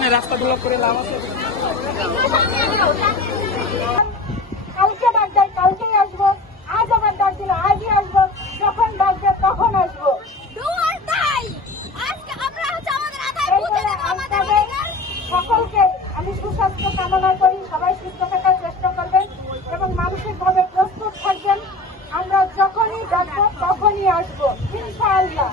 এখানে রাস্তা ব্লক করে লাভ আছে? কালকে ডাক দেয় কালকেই আসবো, আজ আবার ডাক দিলে আজই আসবো, যখন ডাকবে তখন আসবো। সকলকে আমি সুস্বাস্থ্য কামনা করি, সবাই সুস্থ থাকার চেষ্টা করবেন এবং মানসিকভাবে প্রস্তুত থাকবেন। আমরা যখনই ডাকবো তখনই আসবো, ইনশাআল্লাহ।